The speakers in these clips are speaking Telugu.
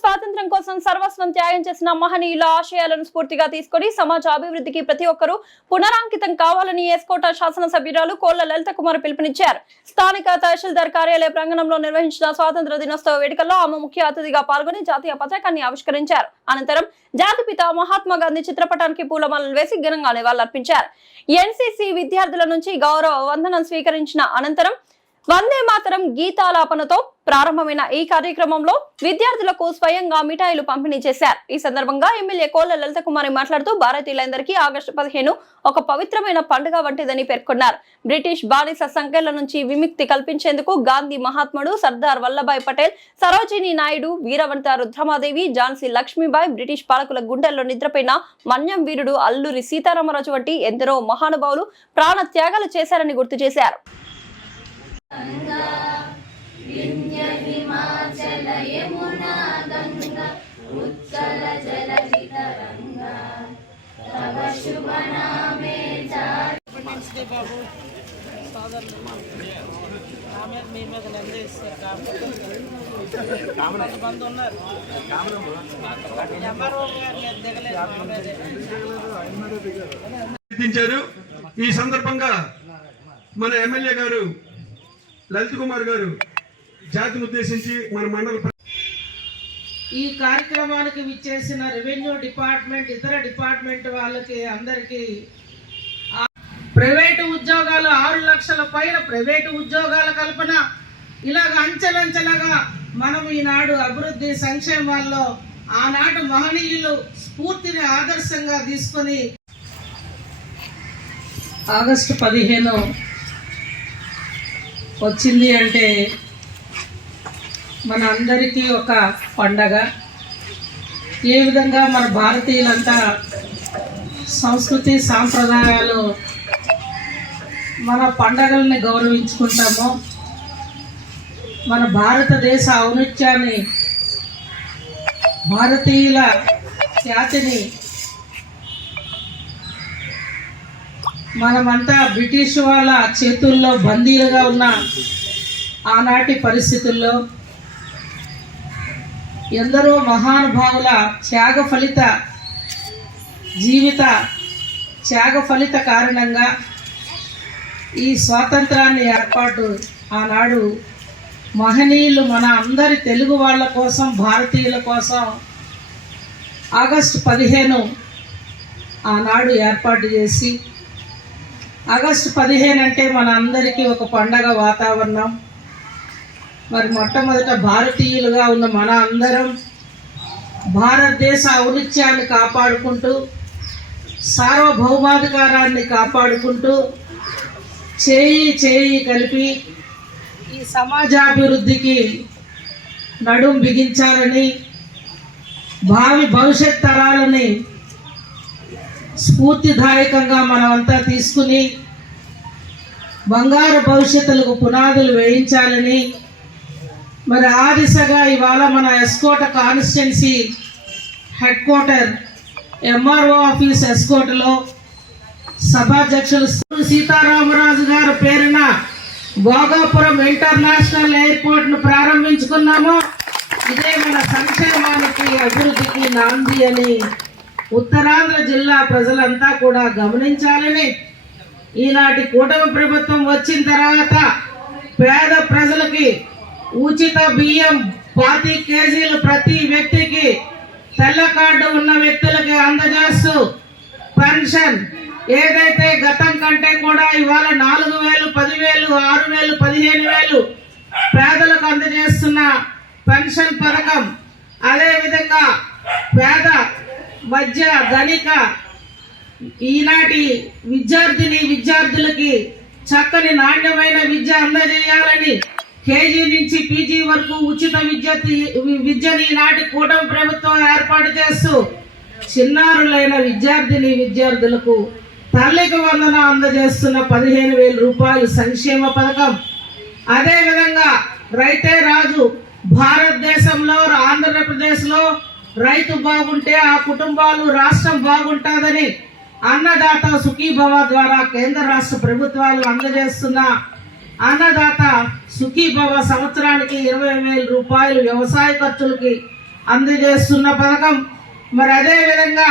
స్వాతంత్ర్యం కోసం సర్వస్వం త్యాగం చేసిన మహనీయుల ఆశయాలను స్ఫూర్తిగా తీసుకొని సమాజ అభివృద్ధికి ప్రతి ఒక్కరూ పునరాంకితం కావాలని ఎస్కోట శాసనసభ్యురాలు కోళ్ల లలిత కుమార్ పిలుపునిచ్చారు. స్థానిక తహసీల్దార్ కార్యాలయ ప్రాంగణంలో నిర్వహించిన స్వాతంత్ర దినోత్సవ వేడుకల్లో ఆమె ముఖ్య అతిథిగా పాల్గొని జాతీయ పతాకాన్ని ఆవిష్కరించారు. అనంతరం జాతిపిత మహాత్మా గాంధీ చిత్రపటానికి పూలమాలలు వేసి ఘనంగా నివాళులర్పించారు. ఎన్సీసీ విద్యార్థుల నుంచి గౌరవ వందనం స్వీకరించిన అనంతరం వందే మాతరం గీతాలాపనతో ప్రారంభమైన ఈ కార్యక్రమంలో విద్యార్థులకు స్వయంగా మిఠాయిలు పంపిణీ చేశారు. ఈ సందర్భంగా ఎమ్మెల్యే కోళ్ల లలిత కుమారి మాట్లాడుతూ భారతీయులందరికీ ఆగస్టు 15 ఒక పవిత్రమైన పండుగ వంటిదని పేర్కొన్నారు. బ్రిటిష్ బానిస సంఖ్యల నుంచి విముక్తి కల్పించేందుకు గాంధీ మహాత్ముడు, సర్దార్ వల్లభాయ్ పటేల్, సరోజినీ నాయుడు, వీరవంత రుద్రమాదేవి, ఝాన్సీ లక్ష్మీబాయి, బ్రిటిష్ పాలకుల గుండెల్లో నిద్రపోయిన మన్యం వీరుడు అల్లూరి సీతారామరాజు వంటి ఎందరో మహానుభావులు ప్రాణ త్యాగాలు చేశారని గుర్తు చేశారు. వింధ్య హిమాచల యమునా గంగా ఉత్కల జలధి తరంగా తవ శుభ నామే డే బాబు సోదరులు ఆమె మీ మీద నిందేస్తారు కొంతమంది ఉన్నారు. ఎంఆర్ఓ గారు దిగలేదు. ఈ సందర్భంగా మన ఎమ్మెల్యే గారు లలిత కుమార్ గారు జాతిని ఉద్దేశించి మన మండల ఈ కార్యక్రమానికి విచ్చేసిన రెవెన్యూ డిపార్ట్మెంట్, ఇతర డిపార్ట్మెంట్ వాళ్ళకి అందరికీ ప్రైవేటు ఉద్యోగాలు 6 లక్షల పైన ప్రైవేటు ఉద్యోగాల కల్పన, ఇలాగ అంచెలంచెలుగా మనం ఈనాడు అభివృద్ధి సంక్షేమాల్లో ఆనాటి మహనీయులు స్ఫూర్తిని ఆదర్శంగా తీసుకొని ఆగస్టు 15 వచ్చింది అంటే మన అందరికీ ఒక పండగ. ఏ విధంగా మన భారతీయులంతా సంస్కృతి సాంప్రదాయాలు మన పండగల్ని గౌరవించుకుంటామో, మన భారతదేశ ఔన్నత్యాన్ని, భారతీయుల ఖ్యాతిని మనమంతా బ్రిటిష్ వాళ్ళ చేతుల్లో బందీలుగా ఉన్న ఆనాటి పరిస్థితుల్లో ఎందరో మహానుభావుల త్యాగ ఫలిత కారణంగా ఈ స్వాతంత్రాన్ని ఏర్పాటు ఆనాడు మహనీయులు మన అందరి తెలుగు వాళ్ళ కోసం, భారతీయుల కోసం ఆగస్టు 15 ఆనాడు ఏర్పాటు చేసి, ఆగస్టు 15 అంటే మన అందరికీ ఒక పండగ వాతావరణం. మరి మొట్టమొదట భారతీయులుగా ఉన్న మన అందరం భారతదేశ ఔన్నత్యాన్ని కాపాడుకుంటూ, సార్వభౌమాధికారాన్ని కాపాడుకుంటూ చేయి కలిపి ఈ సమాజాభివృద్ధికి నడుం బిగించాలని, భవిష్యత్ తరాలని స్ఫూర్తిదాయకంగా మనమంతా తీసుకుని బంగారు భవిష్యత్తులకు పునాదులు వేయించాలని, మరి ఆ దిశగా ఇవాళ మన S Kota constituency headquarter MRO office ఎస్కోటలో సభాధ్యక్షులు సీతారామరాజు గారి పేరున భోగాపురం ఇంటర్నేషనల్ ఎయిర్పోర్ట్ను ప్రారంభించుకున్నాము. ఇదే మన సంక్షేమానికి, అభివృద్ధికి నాంది అని ఉత్తరాంధ్ర జిల్లా ప్రజలంతా కూడా గమనించాలని, ఈనాటి కూటమి ప్రభుత్వం వచ్చిన తర్వాత పేద ప్రజలకి ఉచిత బియ్యం 25 కేజీలు ప్రతి వ్యక్తికి, తెల్ల కార్డు ఉన్న వ్యక్తులకి అందజేస్తూ పెన్షన్ ఏదైతే గతం కంటే కూడా ఇవాళ 4,000, 10,000, 6,000, 15,000 పేదలకు అందజేస్తున్న పెన్షన్ పథకం, అదేవిధంగా పేద మధ్య ధనిక ఈనాటి విద్యార్థులకి చక్కని నాణ్యమైన విద్య అందజేయాలని, కేజీ నుంచి పీజీ వరకు ఉచిత విద్యని ఈనాటి కూటమి ప్రభుత్వం ఏర్పాటు చేస్తూ చిన్నారులైన విద్యార్థులకు తల్లికి వందనం అందజేస్తున్న 15,000 రూపాయలు సంక్షేమ పథకం. అదేవిధంగా రైతే రాజు, భారతదేశంలో ఆంధ్రప్రదేశ్లో రైతు బాగుంటే ఆ కుటుంబాలు, రాష్ట్రం బాగుంటుందని అన్నదాత సుఖీభవ ద్వారా కేంద్ర రాష్ట్ర ప్రభుత్వాలు అందజేస్తున్న అన్నదాత సుఖీభవ సంవత్సరానికి 20,000 రూపాయలు వ్యవసాయ ఖర్చులకి అందజేస్తున్న పథకం. మరి అదే విధంగా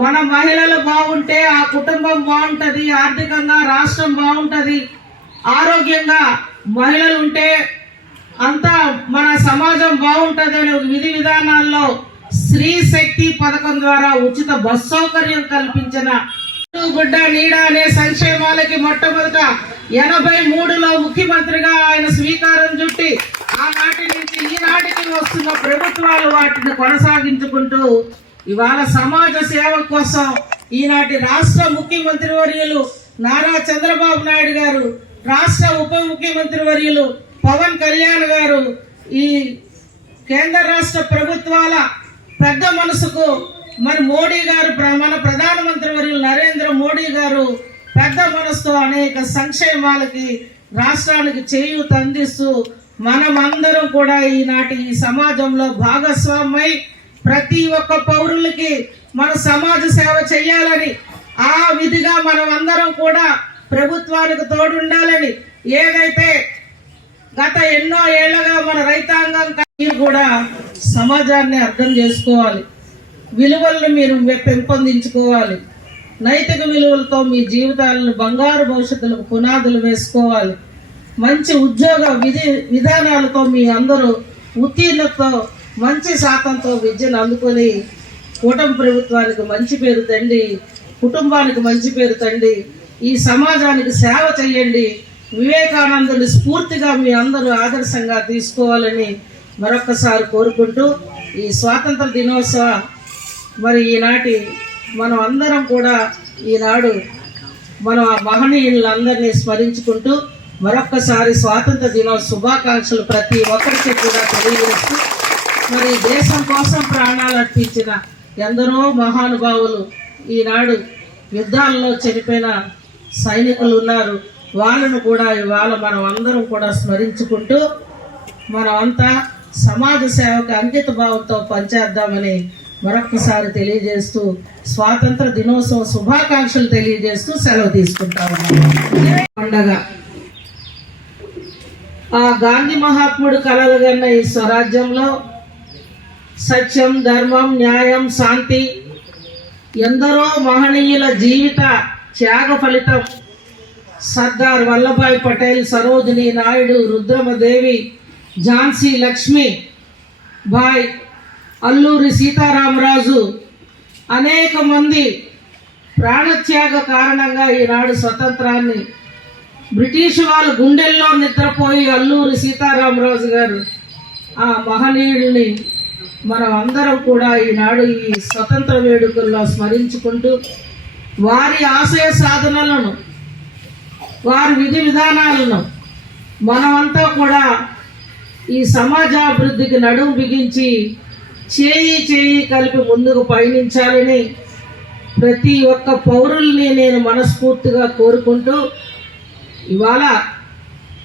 మన మహిళలు బాగుంటే ఆ కుటుంబం బాగుంటది, ఆర్థికంగా రాష్ట్రం బాగుంటది, ఆరోగ్యంగా మహిళలు ఉంటే అంతా మన సమాజం బాగుంటది అనే విధి విధానాల్లో స్త్రీ శక్తి పథకం ద్వారా ఉచిత బస్ సౌకర్యం కల్పించిన గుడ్డ నీడ అనే సంక్షేమాలకి మొట్టమొదట 83లో ముఖ్యమంత్రిగా ఆయన స్వీకారం చుట్టి ఆనాటి నుంచి ఈనాటికి వస్తున్న ప్రభుత్వాలు వాటిని కొనసాగించుకుంటూ ఇవాళ సమాజ సేవ కోసం ఈనాటి రాష్ట్ర ముఖ్యమంత్రి వర్యులు నారా చంద్రబాబు నాయుడు గారు, రాష్ట్ర ఉప ముఖ్యమంత్రి వర్యులు పవన్ కళ్యాణ్ గారు ఈ కేంద్ర రాష్ట్ర ప్రభుత్వాల పెద్ద మనసుకు మరి మోడీ గారు, మన ప్రధానమంత్రి వర్యులు నరేంద్ర మోడీ గారు పెద్ద మనసుతో అనేక సంక్షేమాలకి రాష్ట్రానికి చేయూత అందిస్తూ మనమందరం కూడా ఈనాటి ఈ సమాజంలో భాగస్వామై ప్రతి ఒక్క పౌరులకి మన సమాజ సేవ చేయాలని, ఆ విధిగా మనం అందరం కూడా ప్రభుత్వానికి తోడుండాలని, ఏదైతే గత ఎన్నో ఏళ్లుగా మన రైతాంగం మీరు కూడా సమాజాన్ని అర్థం చేసుకోవాలి, విలువలను మీరు పెంపొందించుకోవాలి, నైతిక విలువలతో మీ జీవితాలను బంగారు భవిష్యత్తులకు పునాదులు వేసుకోవాలి, మంచి ఉద్యోగ విధానాలతో మీ అందరూ ఉత్తీర్ణతతో మంచి శాతంతో విద్యను అందుకొని కూటమి ప్రభుత్వానికి మంచి పేరు తండి, కుటుంబానికి మంచి పేరు తండి, ఈ సమాజానికి సేవ చేయండి, వివేకానందుని స్ఫూర్తిగా మీ అందరూ ఆదర్శంగా తీసుకోవాలని మరొక్కసారి కోరుకుంటూ ఈ స్వాతంత్ర దినోత్సవ మరి ఈనాటి మనం అందరం కూడా ఈనాడు మన మహనీయులందరినీ స్మరించుకుంటూ మరొక్కసారి స్వాతంత్ర దినోత్సవ శుభాకాంక్షలు ప్రతి ఒక్కరికి కూడా తెలియజేస్తూ, మరి దేశం కోసం ప్రాణాలు అర్పించిన ఎందరో మహానుభావులు ఈనాడు యుద్ధాల్లో చనిపోయిన సైనికులు ఉన్నారు, వాళ్ళను కూడా ఇవాళ మనం అందరం కూడా స్మరించుకుంటూ మనమంతా సమాజ సేవకు అంకిత భావంతో పనిచేద్దామని మరొకసారి తెలియజేస్తూ స్వాతంత్ర దినోత్సవ శుభాకాంక్షలు తెలియజేస్తూ సెలవు తీసుకుంటాము. పండగ ఆ గాంధీ మహాత్ముడు కలలుగన్న ఈ స్వరాజ్యంలో సత్యం, ధర్మం, న్యాయం, శాంతి ఎందరో మహనీయుల జీవిత త్యాగ ఫలితం సర్దార్ వల్లభాయ్ పటేల్, సరోజిని నాయుడు, రుద్రమదేవి, ఝాన్సీ లక్ష్మి బాయ్, అల్లూరి సీతారామరాజు అనేక మంది ప్రాణత్యాగ కారణంగా ఈనాడు స్వతంత్రాన్ని బ్రిటిష్ వాళ్ళ గుండెల్లో నిద్రపోయి అల్లూరి సీతారామరాజు గారు ఆ మహనీయుడిని మనం అందరం కూడా ఈనాడు ఈ స్వతంత్ర వేడుకల్లో స్మరించుకుంటూ వారి ఆశయ సాధనలను, వారి విధి విధానాలను మనమంతా కూడా ఈ సమాజాభివృద్ధికి నడుము బిగించి చేయి కలిపి ముందుకు పయనించాలని ప్రతి ఒక్క పౌరుల్ని నేను మనస్ఫూర్తిగా కోరుకుంటూ ఇవాళ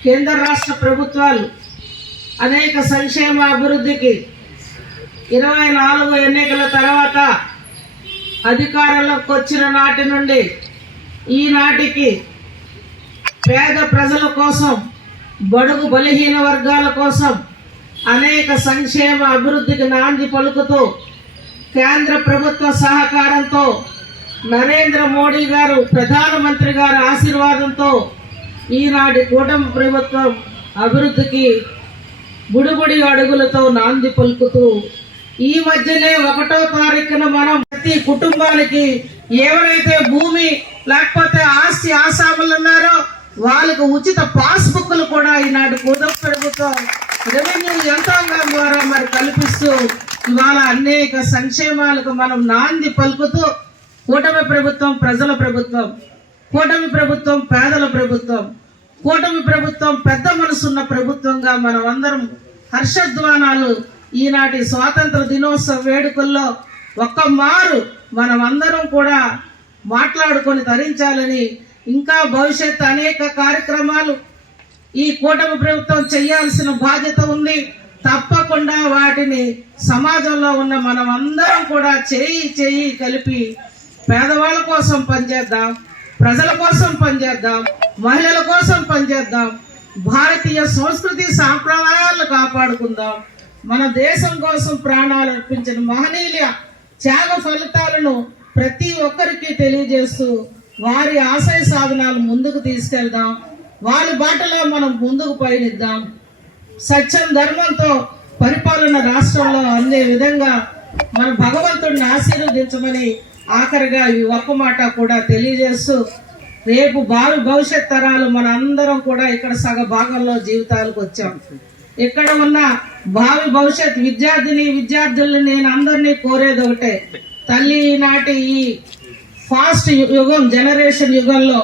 కేంద్ర రాష్ట్ర ప్రభుత్వాలు అనేక సంక్షేమ అభివృద్ధికి 24 ఎన్నికల తర్వాత అధికారంలోకి వచ్చిన నాటి నుండి ఈనాటికి పేద ప్రజల కోసం, బడుగు బలహీన వర్గాల కోసం అనేక సంక్షేమ అభివృద్ధికి నాంది పలుకుతూ కేంద్ర ప్రభుత్వ సహకారంతో నరేంద్ర మోడీ గారు ప్రధానమంత్రి గారి ఆశీర్వాదంతో ఈనాటి కూటమి ప్రభుత్వం అభివృద్ధికి బుడిబుడి అడుగులతో నాంది పలుకుతూ ఈ మధ్యనే 1వ తారీఖున మనం ప్రతి కుటుంబానికి ఎవరైతే భూమి లేకపోతే ఆస్తి ఆసాములు ఉన్నారో వాళ్ళకు ఉచిత పాస్బుక్లు కూడా ఈనాటి కూటమి ప్రభుత్వం రెవెన్యూ యంత్రాంగం ద్వారా మరి కల్పిస్తూ ఇవాళ అనేక సంక్షేమాలకు మనం నాంది పలుకుతూ కూటమి ప్రభుత్వం ప్రజల ప్రభుత్వం, కూటమి ప్రభుత్వం పేదల ప్రభుత్వం, కూటమి ప్రభుత్వం పెద్ద మనసున్న ప్రభుత్వంగా మనం అందరం హర్షధ్వానాలు ఈనాటి స్వాతంత్ర దినోత్సవ వేడుకల్లో ఒక్క మారు మనం అందరం కూడా మాట్లాడుకొని తరించాలని, ఇంకా భవిష్యత్తు అనేక కార్యక్రమాలు ఈ కూటమి ప్రభుత్వం చేయాల్సిన బాధ్యత ఉంది. తప్పకుండా వాటిని సమాజంలో ఉన్న మనం అందరం కూడా చేయి కలిపి పేదవాళ్ళ కోసం పనిచేద్దాం, ప్రజల కోసం పనిచేద్దాం, మహిళల కోసం పనిచేద్దాం, భారతీయ సంస్కృతి సాంప్రదాయాలను కాపాడుకుందాం, మన దేశం కోసం ప్రాణాలు అర్పించిన మహనీయుల త్యాగ ఫలితాలను ప్రతి ఒక్కరికి తెలియజేస్తూ వారి ఆశయ సాధనాలు ముందుకు తీసుకెళ్దాం. వారి బాటలో మనం ముందుకు పయనిద్దాం. సత్యం ధర్మంతో పరిపాలన రాష్ట్రంలో అందే విధంగా మన భగవంతుడిని ఆశీర్వదించమని ఆఖరిగా ఈ ఒక్క మాట కూడా తెలియజేస్తూ, రేపు భవిష్యత్ తరాలు మన అందరం కూడా ఇక్కడ సగ భాగంలో జీవితాలకు వచ్చాం. ఇక్కడ ఉన్న భావి భవిష్యత్ విద్యార్థుల్ని నేను అందరినీ కోరేది ఒకటే, తల్లి నాటి ఈ ఫాస్ట్ యుగం జనరేషన్ యుగంలో